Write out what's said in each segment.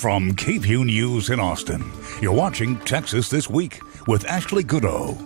From KVUE News in Austin, you're watching Texas This Week with Ashley Goodo.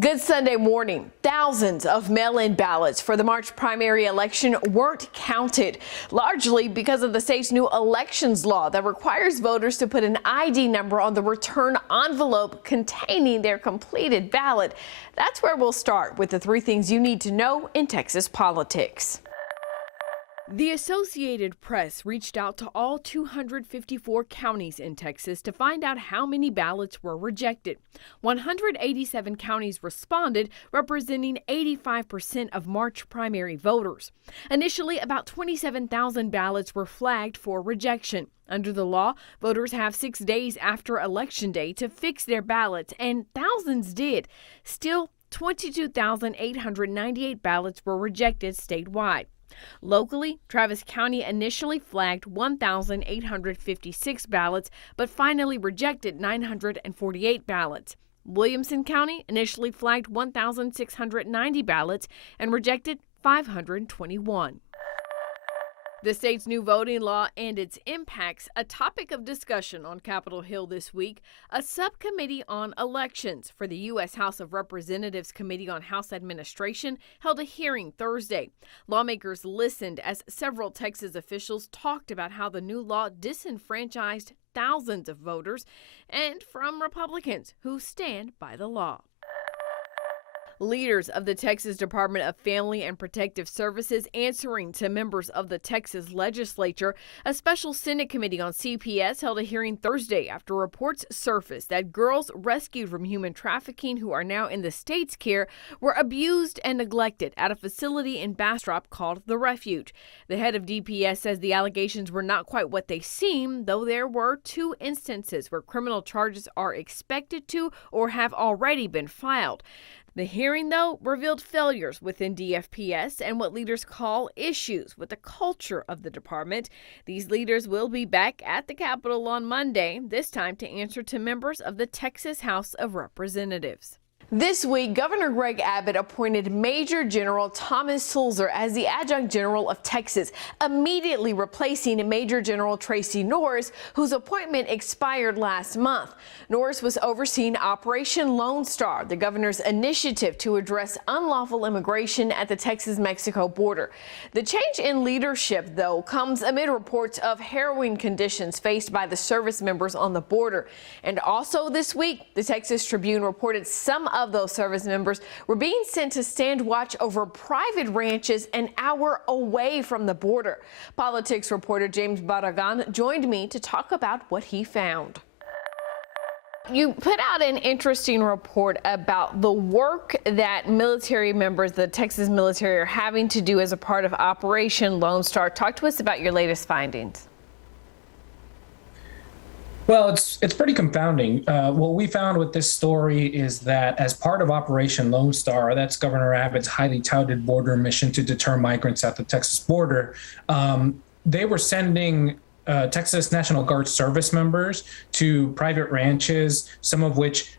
Good Sunday morning. Thousands of mail-in ballots for the March primary election weren't counted, largely because of the state's new elections law that requires voters to put an ID number on the return envelope containing their completed ballot. That's where we'll start with the 3 things you need to know in Texas politics. The Associated Press reached out to all 254 counties in Texas to find out how many ballots were rejected. 187 counties responded, representing 85% of March primary voters. Initially, about 27,000 ballots were flagged for rejection. Under the law, voters have 6 days after Election Day to fix their ballots, and thousands did. Still, 22,898 ballots were rejected statewide. Locally, Travis County initially flagged 1,856 ballots, but finally rejected 948 ballots. Williamson County initially flagged 1,690 ballots and rejected 521. The state's new voting law and its impacts, a topic of discussion on Capitol Hill this week. A subcommittee on elections for the U.S. House of Representatives Committee on House Administration held a hearing Thursday. Lawmakers listened as several Texas officials talked about how the new law disenfranchised thousands of voters, and from Republicans who stand by the law. Leaders of the Texas Department of Family and Protective Services answering to members of the Texas legislature. A special Senate committee on CPS held a hearing Thursday after reports surfaced that girls rescued from human trafficking who are now in the state's care were abused and neglected at a facility in Bastrop called The Refuge. The head of DPS says the allegations were not quite what they seem, though there were 2 instances where criminal charges are expected to or have already been filed. The hearing, though, revealed failures within DFPS and what leaders call issues with the culture of the department. These leaders will be back at the Capitol on Monday, this time to answer to members of the Texas House of Representatives. This week, Governor Greg Abbott appointed Major General Thomas Sulzer as the Adjutant General of Texas, immediately replacing Major General Tracy Norris, whose appointment expired last month. Norris was overseeing Operation Lone Star, the governor's initiative to address unlawful immigration at the Texas-Mexico border. The change in leadership, though, comes amid reports of harrowing conditions faced by the service members on the border. And also this week, the Texas Tribune reported some of those service members were being sent to stand watch over private ranches an hour away from the border. Politics reporter James Barragan joined me to talk about what he found. You put out an interesting report about the work that military members, the Texas military, are having to do as a part of Operation Lone Star. Talk to us about your latest findings. Well, it's pretty confounding. What we found with this story is that as part of Operation Lone Star, that's Governor Abbott's highly touted border mission to deter migrants at the Texas border, they were sending Texas National Guard service members to private ranches, some of which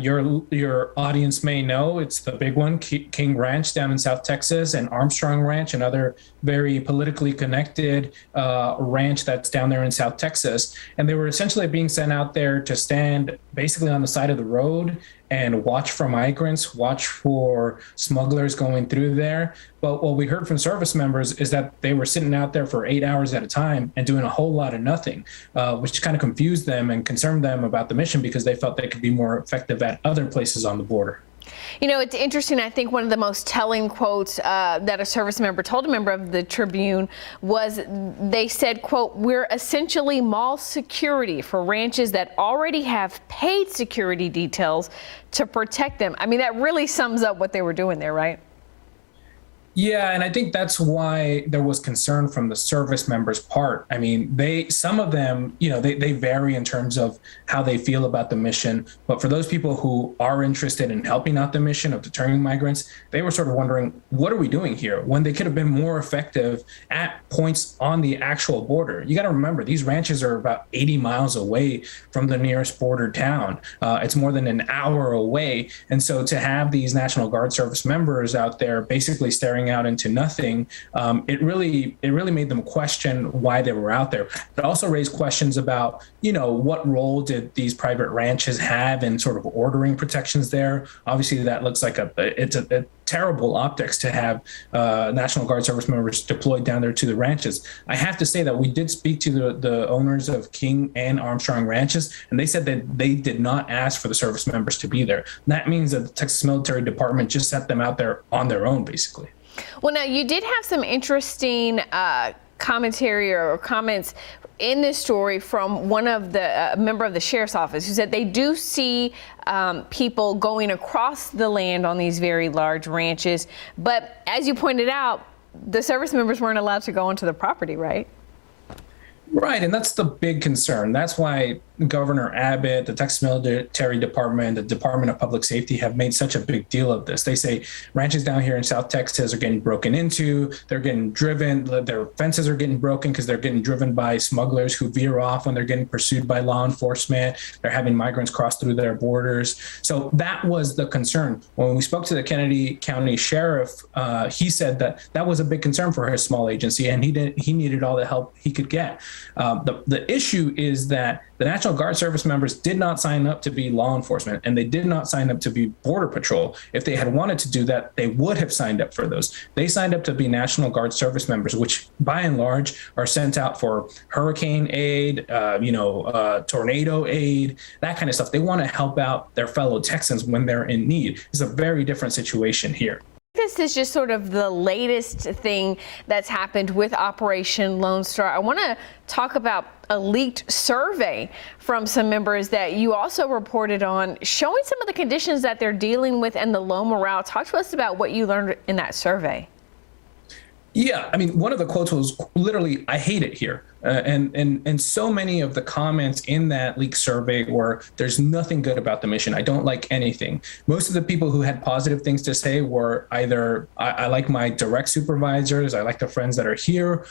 your audience may know. It's the big one, King Ranch down in South Texas, and Armstrong Ranch, another very politically connected ranch that's down there in South Texas. And they were essentially being sent out there to stand basically on the side of the road and watch for migrants, watch for smugglers going through there. But what we heard from service members is that they were sitting out there for 8 hours at a time and doing a whole lot of nothing, which kind of confused them and concerned them about the mission because they felt they could be more effective at other places on the border. You know, it's interesting. I think one of the most telling quotes that a service member told a member of the Tribune was they said, quote, "We're essentially mall security for ranches that already have paid security details to protect them." I mean, that really sums up what they were doing there, right? Yeah, and I think that's why there was concern from the service members' part. I mean, some of them, they vary in terms of how they feel about the mission. But for those people who are interested in helping out the mission of deterring migrants, they were sort of wondering, what are we doing here when they could have been more effective at points on the actual border? You got to remember, these ranches are about 80 miles away from the nearest border town. It's more than an hour away. And so to have these National Guard service members out there basically staring petering out into nothing, it really made them question why they were out there. It also raised questions about, what role did these private ranches have in sort of ordering protections there? Obviously, that looks like it's a terrible optics to have National Guard service members deployed down there to the ranches. I have to say that we did speak to the owners of King and Armstrong ranches, and they said that they did not ask for the service members to be there. And that means that the Texas Military Department just sent them out there on their own, basically. Well, now you did have some interesting commentary or comments in this story from one of the member of the sheriff's office who said they do see people going across the land on these very large ranches. But as you pointed out, the service members weren't allowed to go onto the property, right? Right, and that's the big concern. That's why Governor Abbott, the Texas Military Department, the Department of Public Safety have made such a big deal of this. They say ranches down here in South Texas are getting broken into, they're getting driven, their fences are getting broken because they're getting driven by smugglers who veer off when they're getting pursued by law enforcement. They're having migrants cross through their borders. So that was the concern. When we spoke to the Kennedy County Sheriff, he said that was a big concern for his small agency, and he needed all the help he could get. The issue is that the National Guard service members did not sign up to be law enforcement, and they did not sign up to be Border Patrol. If they had wanted to do that, they would have signed up for those. They signed up to be National Guard service members, which by and large are sent out for hurricane aid, tornado aid, that kind of stuff. They want to help out their fellow Texans when they're in need. It's a very different situation here. This is just sort of the latest thing that's happened with Operation Lone Star. I want to talk about a leaked survey from some members that you also reported on, showing some of the conditions that they're dealing with and the low morale. Talk to us about what you learned in that survey. Yeah, I mean, one of the quotes was literally, "I hate it here." And so many of the comments in that leaked survey were, "There's nothing good about the mission. I don't like anything." Most of the people who had positive things to say were either, I like my direct supervisors, I like the friends that are here,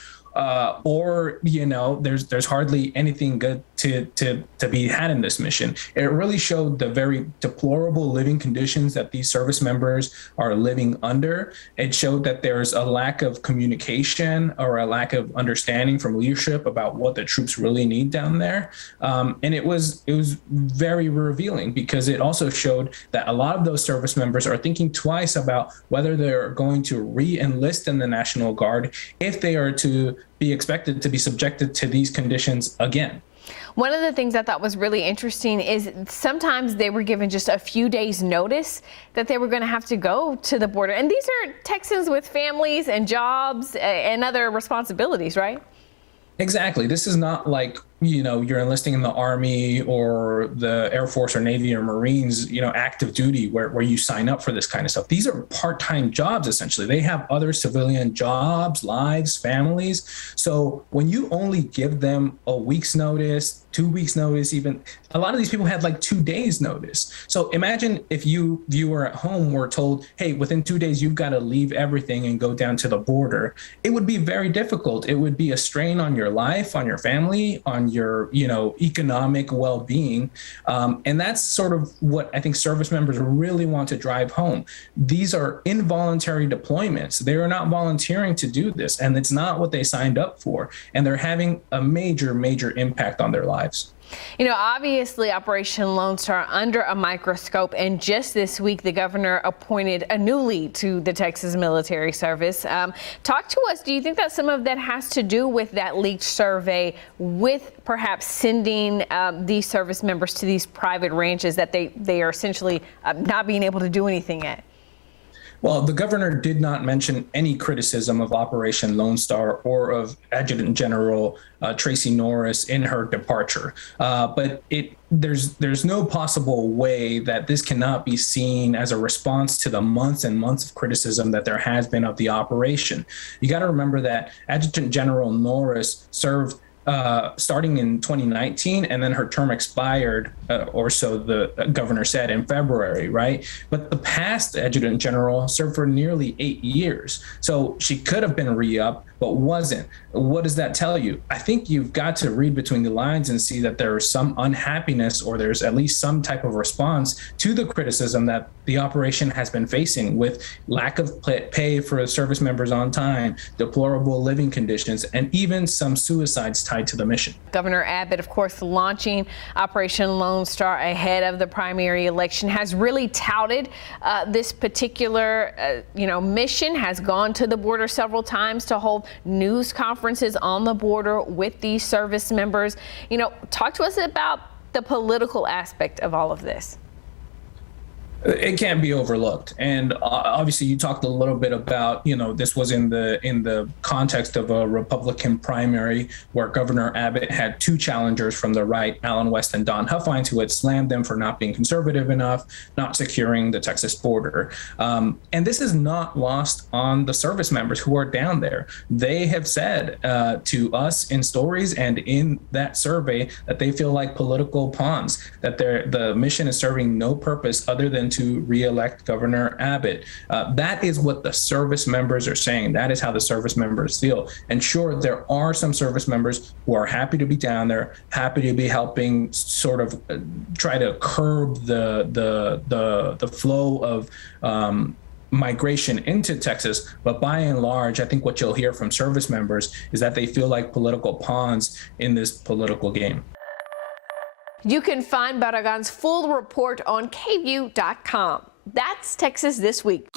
or there's hardly anything good to be had in this mission. It really showed the very deplorable living conditions that these service members are living under. It showed that there's a lack of communication or a lack of understanding from leadership about what the troops really need down there. And it was very revealing, because it also showed that a lot of those service members are thinking twice about whether they're going to re-enlist in the National Guard if they are to be expected to be subjected to these conditions again. One of the things I thought was really interesting is sometimes they were given just a few days notice that they were going to have to go to the border. And these are Texans with families and jobs and other responsibilities, right? Exactly. This is not like, you're enlisting in the Army or the Air Force or Navy or Marines, active duty where you sign up for this kind of stuff. These are part-time jobs, essentially. They have other civilian jobs, lives, families. So when you only give them a week's notice, 2 weeks notice, even a lot of these people had like 2 days notice. So imagine if you were at home, were told, hey, within 2 days, you've got to leave everything and go down to the border. It would be very difficult. It would be a strain on your life, on your family, on your, economic well-being. And that's sort of what I think service members really want to drive home. These are involuntary deployments. They are not volunteering to do this, and it's not what they signed up for. And they're having a major, major impact on their lives. Obviously Operation Lone Star under a microscope, and just this week the governor appointed a new lead to the Texas Military Service. Talk to us. Do you think that some of that has to do with that leaked survey, with perhaps sending these service members to these private ranches that they are essentially not being able to do anything at? Well, the governor did not mention any criticism of Operation Lone Star or of Adjutant General Tracy Norris in her departure. But there's no possible way that this cannot be seen as a response to the months and months of criticism that there has been of the operation. You got to remember that Adjutant General Norris served starting in 2019, and then her term expired, or so the governor said, in February, right? But the past adjutant general served for nearly 8 years. So she could have been re-upped. but wasn't. What does that tell you? I think you've got to read between the lines and see that there's some unhappiness, or there's at least some type of response to the criticism that the operation has been facing, with lack of pay for service members on time, deplorable living conditions, and even some suicides tied to the mission. Governor Abbott, of course, launching Operation Lone Star ahead of the primary election, has really touted this particular mission, has gone to the border several times to hold news conferences on the border with these service members. Talk to us about the political aspect of all of this. It can't be overlooked. And obviously you talked a little bit about, this was in the context of a Republican primary where Governor Abbott had two challengers from the right, Alan West and Don Huffines, who had slammed them for not being conservative enough, not securing the Texas border. And this is not lost on the service members who are down there. They have said to us in stories and in that survey that they feel like political pawns, that the mission is serving no purpose other than to re-elect Governor Abbott. That is what the service members are saying. That is how the service members feel. And sure, there are some service members who are happy to be down there, happy to be helping sort of try to curb the flow of migration into Texas. But by and large, I think what you'll hear from service members is that they feel like political pawns in this political game. You can find Barragan's full report on KVUE.com. That's Texas This Week.